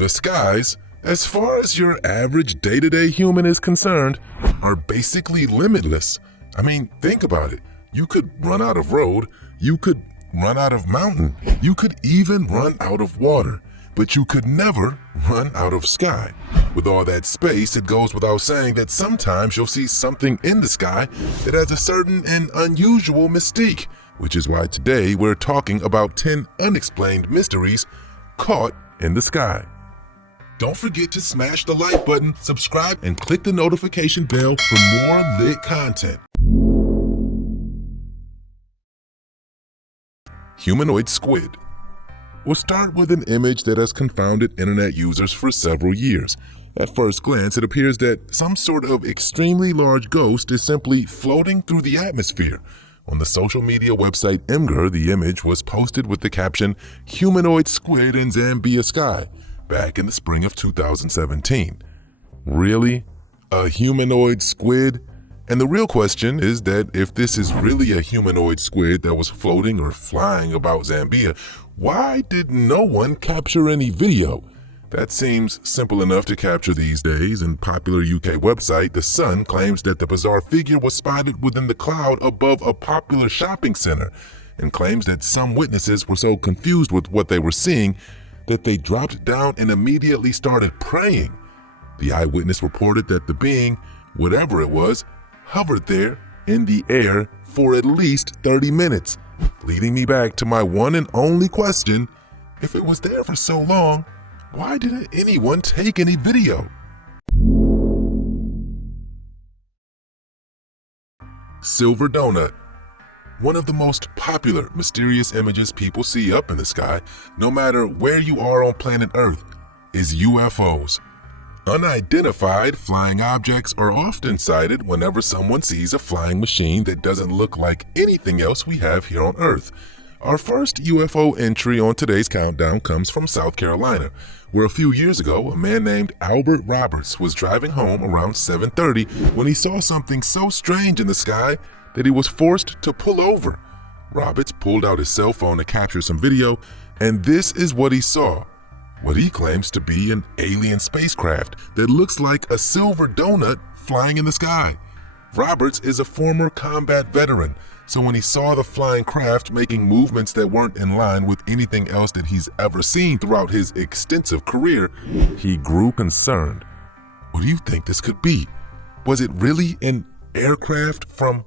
The skies, as far as your average day-to-day human is concerned, are basically limitless. I mean, think about it. You could run out of road, you could run out of mountain, you could even run out of water, but you could never run out of sky. With all that space, it goes without saying that sometimes you'll see something in the sky that has a certain and unusual mystique, which is why today we're talking about 10 unexplained mysteries caught in the sky. Don't forget to smash the like button, subscribe, and click the notification bell for more lit content. Humanoid squid. We'll start with an image that has confounded internet users for several years. At first glance, it appears that some sort of extremely large ghost is simply floating through the atmosphere. On the social media website Imgur, the image was posted with the caption, "Humanoid squid in Zambia sky," back in the spring of 2017. Really? A humanoid squid? And the real question is that if this is really a humanoid squid that was floating or flying about Zambia, why did no one capture any video? That seems simple enough to capture these days, and popular UK website The Sun claims that the bizarre figure was spotted within the cloud above a popular shopping center, and claims that some witnesses were so confused with what they were seeing that they dropped down and immediately started praying. The eyewitness reported that the being, whatever it was, hovered there in the air for at least 30 minutes, leading me back to my one and only question: if it was there for so long, why didn't anyone take any video? Silver donut. One of the most popular mysterious images people see up in the sky, no matter where you are on planet Earth, is UFOs. Unidentified flying objects are often sighted whenever someone sees a flying machine that doesn't look like anything else we have here on Earth. Our first UFO entry on today's countdown comes from South Carolina, where a few years ago, a man named Albert Roberts was driving home around 7:30 when he saw something so strange in the sky that he was forced to pull over. Roberts pulled out his cell phone to capture some video, and this is what he saw. What he claims to be an alien spacecraft that looks like a silver donut flying in the sky. Roberts is a former combat veteran, so when he saw the flying craft making movements that weren't in line with anything else that he's ever seen throughout his extensive career, he grew concerned. What do you think this could be? Was it really an aircraft from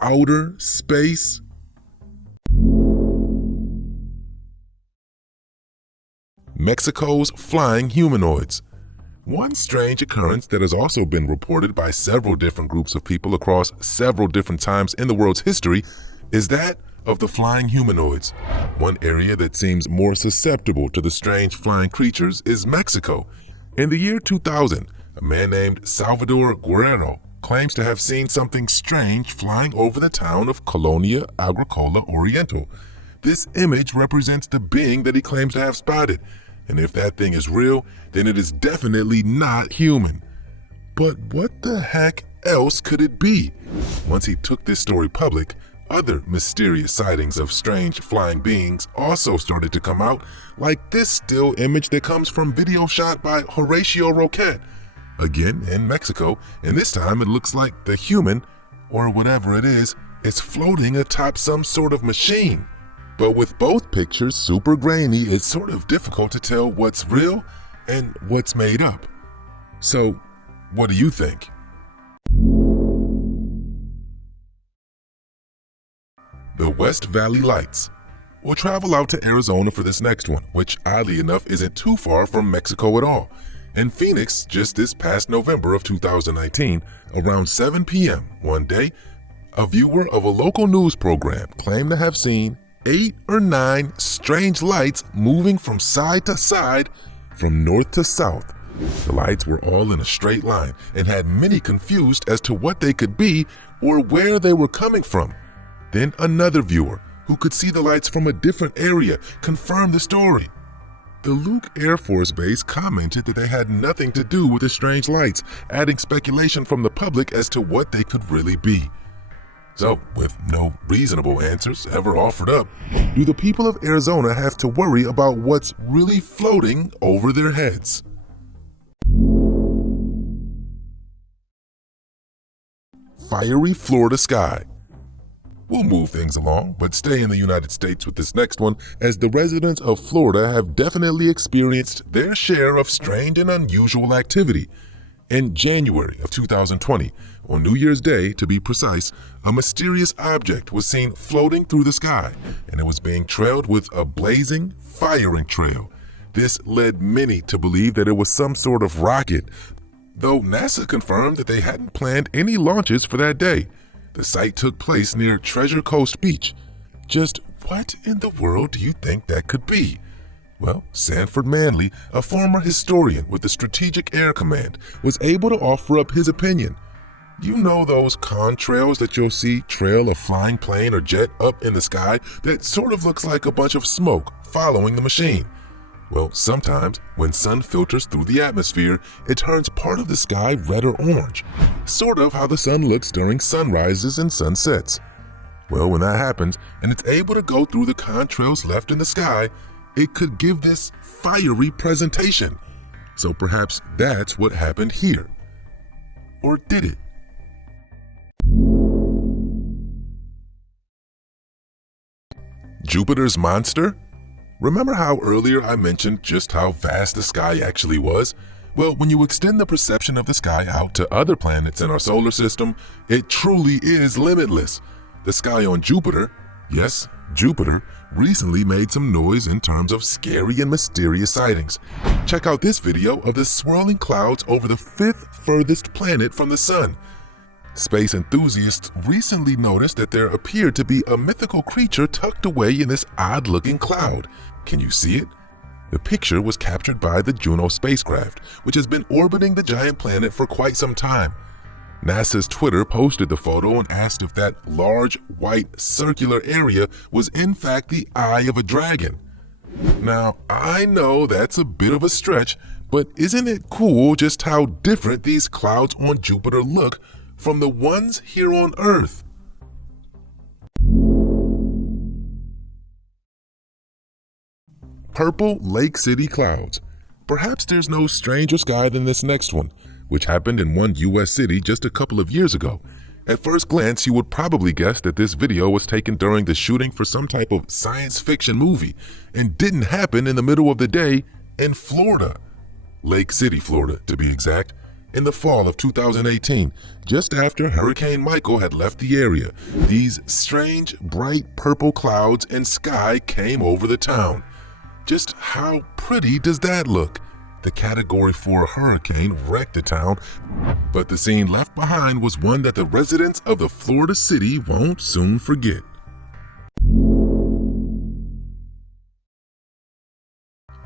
outer space? Mexico's flying humanoids. One strange occurrence that has also been reported by several different groups of people across several different times in the world's history is that of the flying humanoids. One area that seems more susceptible to the strange flying creatures is Mexico. In the year 2000, a man named Salvador Guerrero claims to have seen something strange flying over the town of Colonia Agricola Oriental. This image represents the being that he claims to have spotted. And if that thing is real, then it is definitely not human. But what the heck else could it be? Once he took this story public, other mysterious sightings of strange flying beings also started to come out, like this still image that comes from video shot by Horatio Roquette, again in Mexico, and this time it looks like the human, or whatever it is floating atop some sort of machine. But with both pictures super grainy, it's sort of difficult to tell what's real and what's made up. So, what do you think? The West Valley Lights. We'll travel out to Arizona for this next one, which oddly enough isn't too far from Mexico at all. In Phoenix, just this past November of 2019, around 7 p.m. one day, a viewer of a local news program claimed to have seen 8 or 9 strange lights moving from side to side from north to south. The lights were all in a straight line and had many confused as to what they could be or where they were coming from. Then another viewer, who could see the lights from a different area, confirmed the story. The Luke Air Force Base commented that they had nothing to do with the strange lights, adding speculation from the public as to what they could really be. So, with no reasonable answers ever offered up, do the people of Arizona have to worry about what's really floating over their heads? Fiery Florida sky. We'll move things along, but stay in the United States with this next one, as the residents of Florida have definitely experienced their share of strange and unusual activity. In January of 2020, on New Year's Day to be precise, a mysterious object was seen floating through the sky, and it was being trailed with a blazing, firing trail. This led many to believe that it was some sort of rocket, though NASA confirmed that they hadn't planned any launches for that day. The sight took place near Treasure Coast Beach. Just what in the world do you think that could be? Well, Sanford Manley, a former historian with the Strategic Air Command, was able to offer up his opinion. You know those contrails that you'll see trail a flying plane or jet up in the sky that sort of looks like a bunch of smoke following the machine? Well, sometimes when sun filters through the atmosphere, it turns part of the sky red or orange, sort of how the sun looks during sunrises and sunsets. Well, when that happens and it's able to go through the contrails left in the sky, it could give this fiery presentation. So perhaps that's what happened here. Or did it? Jupiter's monster? Remember how earlier I mentioned just how vast the sky actually was? Well, when you extend the perception of the sky out to other planets in our solar system, it truly is limitless. The sky on Jupiter, yes, Jupiter, recently made some noise in terms of scary and mysterious sightings. Check out this video of the swirling clouds over the fifth furthest planet from the sun. Space enthusiasts recently noticed that there appeared to be a mythical creature tucked away in this odd-looking cloud. Can you see it? The picture was captured by the Juno spacecraft, which has been orbiting the giant planet for quite some time. NASA's Twitter posted the photo and asked if that large, white, circular area was in fact the eye of a dragon. Now, I know that's a bit of a stretch, but isn't it cool just how different these clouds on Jupiter look from the ones here on Earth? Purple Lake City clouds. Perhaps there's no stranger sky than this next one, which happened in one U.S. city just a couple of years ago. At first glance, you would probably guess that this video was taken during the shooting for some type of science fiction movie and didn't happen in the middle of the day in Florida. Lake City, Florida, to be exact, in the fall of 2018, just after Hurricane Michael had left the area. These strange, bright purple clouds and sky came over the town. Just how pretty does that look? The Category 4 hurricane wrecked the town, but the scene left behind was one that the residents of the Florida city won't soon forget.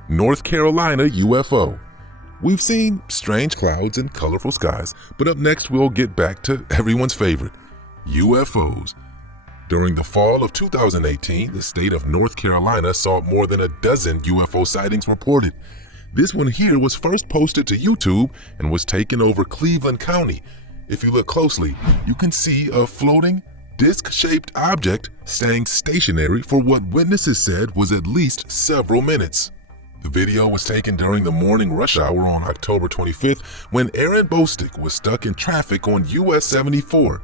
North Carolina UFO. We've seen strange clouds and colorful skies, but up next we'll get back to everyone's favorite, UFOs. During the fall of 2018, the state of North Carolina saw more than a dozen UFO sightings reported. This one here was first posted to YouTube and was taken over Cleveland County. If you look closely, you can see a floating, disc-shaped object staying stationary for what witnesses said was at least several minutes. The video was taken during the morning rush hour on October 25th when Aaron Bostick was stuck in traffic on US 74.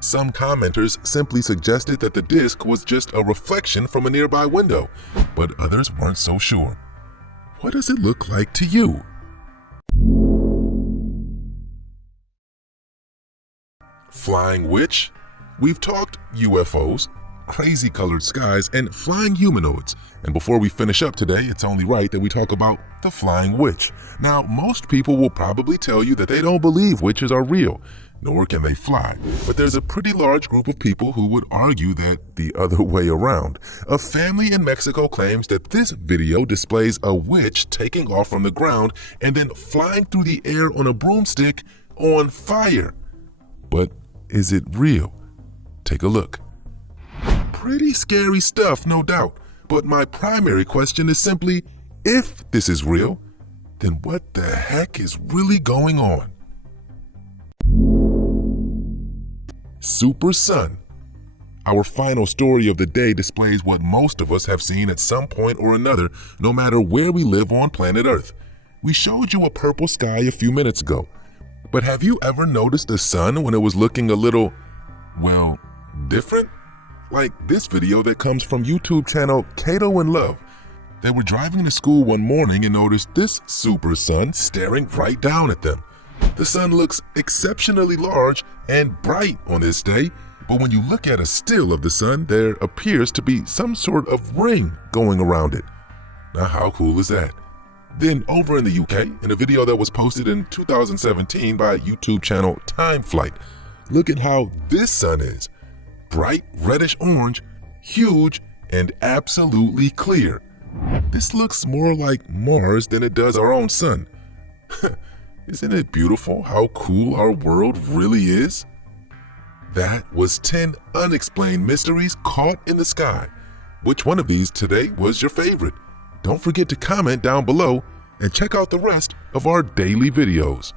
Some commenters simply suggested that the disc was just a reflection from a nearby window, but others weren't so sure. What does it look like to you? Flying witch? We've talked UFOs, crazy colored skies, and flying humanoids. And before we finish up today, it's only right that we talk about the flying witch. Now, most people will probably tell you that they don't believe witches are real, nor can they fly. But there's a pretty large group of people who would argue that the other way around. A family in Mexico claims that this video displays a witch taking off from the ground and then flying through the air on a broomstick on fire. But is it real? Take a look. Pretty scary stuff, no doubt. But my primary question is simply, if this is real, then what the heck is really going on? Super sun. Our final story of the day displays what most of us have seen at some point or another, no matter where we live on planet Earth. We showed you a purple sky a few minutes ago, but have you ever noticed the sun when it was looking a little, well, different? Like this video that comes from YouTube channel Cato and Love. They were driving to school one morning and noticed this super sun staring right down at them. The sun looks exceptionally large and bright on this day, but when you look at a still of the sun, there appears to be some sort of ring going around it. Now, how cool is that? Then over in the UK, in a video that was posted in 2017 by YouTube channel Time Flight, look at how this sun is. Bright reddish orange, huge, and absolutely clear. This looks more like Mars than it does our own sun. Isn't it beautiful how cool our world really is? That was 10 unexplained mysteries caught in the sky. Which one of these today was your favorite? Don't forget to comment down below and check out the rest of our daily videos.